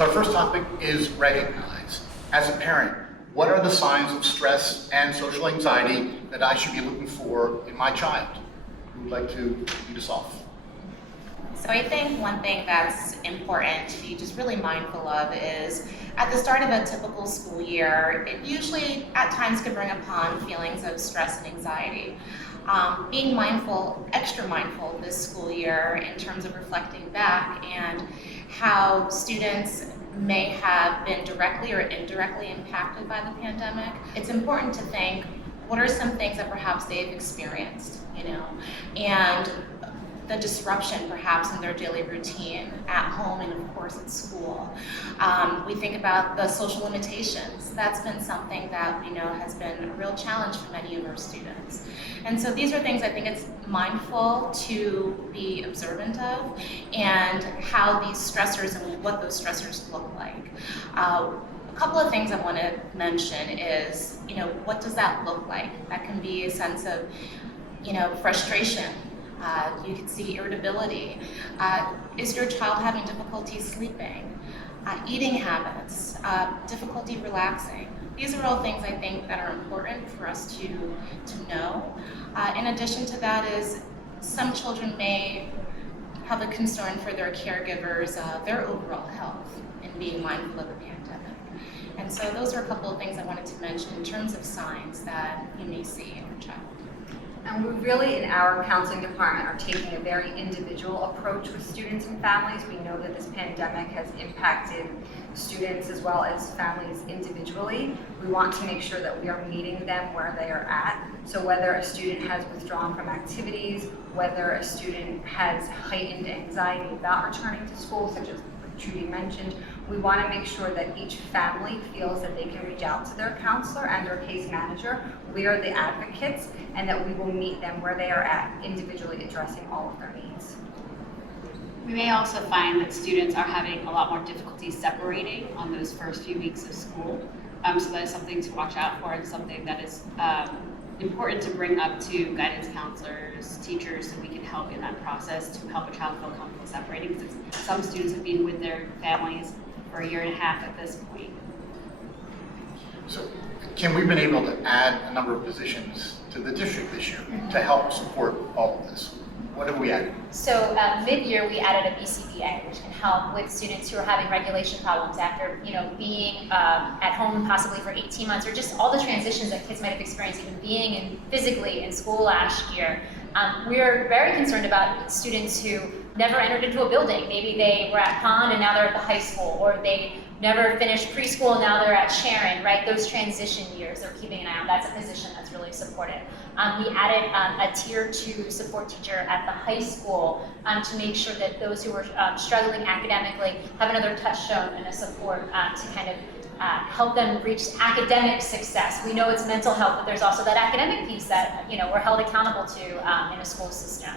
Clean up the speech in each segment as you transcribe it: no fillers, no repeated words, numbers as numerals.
So our first topic is recognize. As a parent, what are the signs of stress and social anxiety that I should be looking for in my child? Who would like to lead us off? So I think one thing that's important to be just really mindful of is at the start of a typical school year, it usually at times could bring upon feelings of stress and anxiety. Being mindful, extra mindful this school year in terms of reflecting back and how students may have been directly or indirectly impacted by the pandemic. It's important to think, what are some things that perhaps they've experienced, and the disruption perhaps in their daily routine at home and of course at school. We think about the social limitations. That's been something that we know has been a real challenge for many of our students. And so these are things I think it's mindful to be observant of and how these stressors and what those stressors look like. A couple of things I want to mention is, what does that look like? That can be a sense of, frustration. You can see irritability. Is your child having difficulty sleeping? Eating habits, difficulty relaxing. These are all things I think that are important for us to know. In addition to that is some children may have a concern for their caregivers, their overall health, and being mindful of the pandemic. And so those are a couple of things I wanted to mention in terms of signs that you may see in your child. And we really, in our counseling department, are taking a very individual approach with students and families. We know that this pandemic has impacted students as well as families individually. We want to make sure that we are meeting them where they are at. So whether a student has withdrawn from activities, whether a student has heightened anxiety about returning to school, such as Trudy mentioned, we want to make sure that each family feels that they can reach out to their counselor and their case manager. We are the advocates, and that we will meet them where they are at, individually addressing all of their needs. We may also find that students are having a lot more difficulty separating on those first few weeks of school. So that is something to watch out for and something that is important to bring up to guidance counselors, teachers, so we can help in that process to help a child feel comfortable separating, because some students have been with their families for 1.5 years at this point. So, Kim, we've been able to add a number of positions to the district this year to help support all of this. What have we added? So mid-year we added a BCBA, which can help with students who are having regulation problems after being at home possibly for 18 months, or just all the transitions that kids might have experienced, even being physically in school last year. We are very concerned about students who never entered into a building. Maybe they were at Pond and now they're at the high school, or they never finished preschool and now they're at Sharon, right? Those transition years, they're keeping an eye on. That's a position that's really supported. We added a tier 2 support teacher at the high school to make sure that those who were struggling academically have another touchstone and a support to kind of help them reach academic success. We know it's mental health, but there's also that academic piece that we're held accountable to in a school system.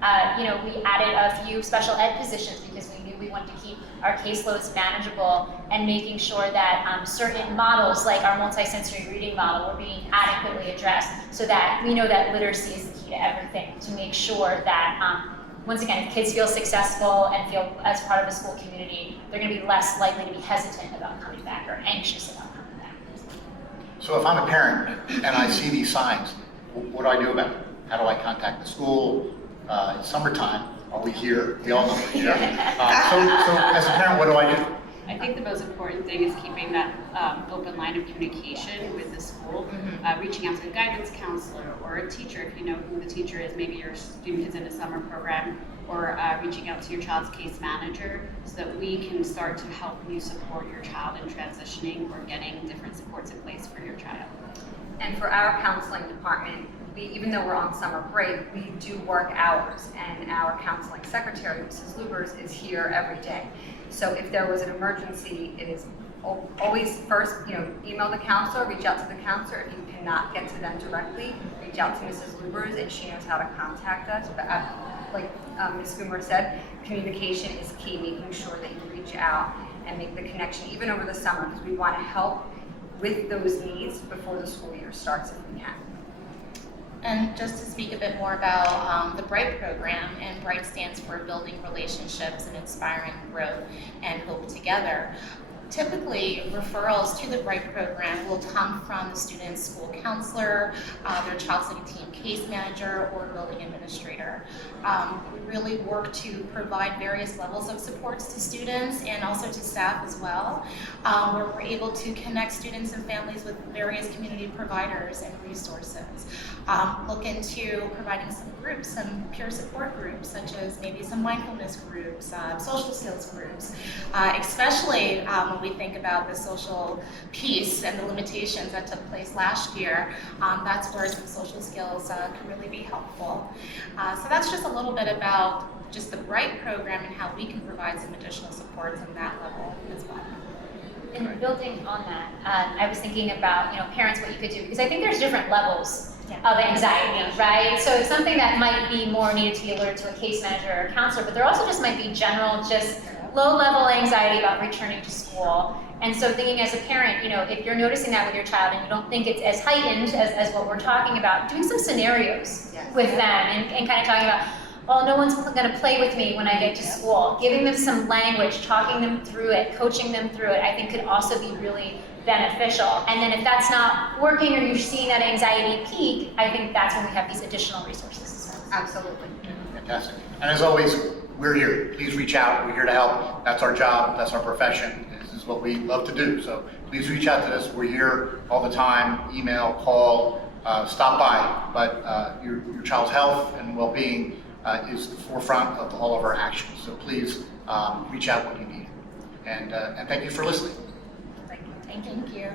We added a few special ed positions because we knew we wanted to keep our caseloads manageable and making sure that certain models, like our multisensory reading model, were being adequately addressed, so that we know that literacy is the key to everything, to make sure that once again, if kids feel successful and feel as part of the school community, they're going to be less likely to be hesitant about coming back or anxious about coming back. So if I'm a parent and I see these signs, what do I do about it? How do I contact the school? It's summertime. Are we here? We all know we're here. So as a parent, what do I do? I think the most important thing is keeping that open line of communication with the school, reaching out to a guidance counselor or a teacher if you know who the teacher is. Maybe your student is in a summer program, or reaching out to your child's case manager, so that we can start to help you support your child in transitioning or getting different supports in place for your child. And for our counseling department, even though we're on summer break, we do work hours, and our counseling secretary, Mrs. Lubers, is here every day. So if there was an emergency, it is always first, email the counselor, reach out to the counselor. If you cannot get to them directly, reach out to Mrs. Lubers, and she knows how to contact us. But like Ms. Boomer said, communication is key, making sure that you reach out and make the connection, even over the summer, because we want to help with those needs before the school year starts if we can. And just to speak a bit more about the BRIGHT program, and BRIGHT stands for Building Relationships and Inspiring Growth and Hope Together. Typically, referrals to the BRIGHT program will come from the student's school counselor, their child study team case manager, or building administrator. We really work to provide various levels of supports to students and also to staff as well, where we're able to connect students and families with various community providers and resources. Look into providing some groups, some peer support groups, such as maybe some mindfulness groups, social skills groups, especially when we think about the social piece and the limitations that took place last year. That's where some social skills can really be helpful. So that's just a little bit about just the BRIGHT program and how we can provide some additional supports on that level as well. And building on that, I was thinking about, parents, what you could do, because I think there's different levels of anxiety, right? So it's something that might be more needed to be alerted to a case manager or a counselor, but there also just might be general, just low-level anxiety about returning to school. And so thinking as a parent, if you're noticing that with your child and you don't think it's as heightened as what we're talking about, doing some scenarios with them and kind of talking about, oh, no one's going to play with me when I get to school. Giving them some language, talking them through it, coaching them through it, I think could also be really beneficial. And then if that's not working or you're seeing that anxiety peak, I think that's when we have these additional resources. Absolutely. Fantastic. And as always, we're here. Please reach out. We're here to help. That's our job. That's our profession. This is what we love to do. So please reach out to us. We're here all the time. Email, call, stop by. But your child's health and well-being is the forefront of all of our actions. So please reach out when you need it. And thank you for listening. Thank you. Thank you.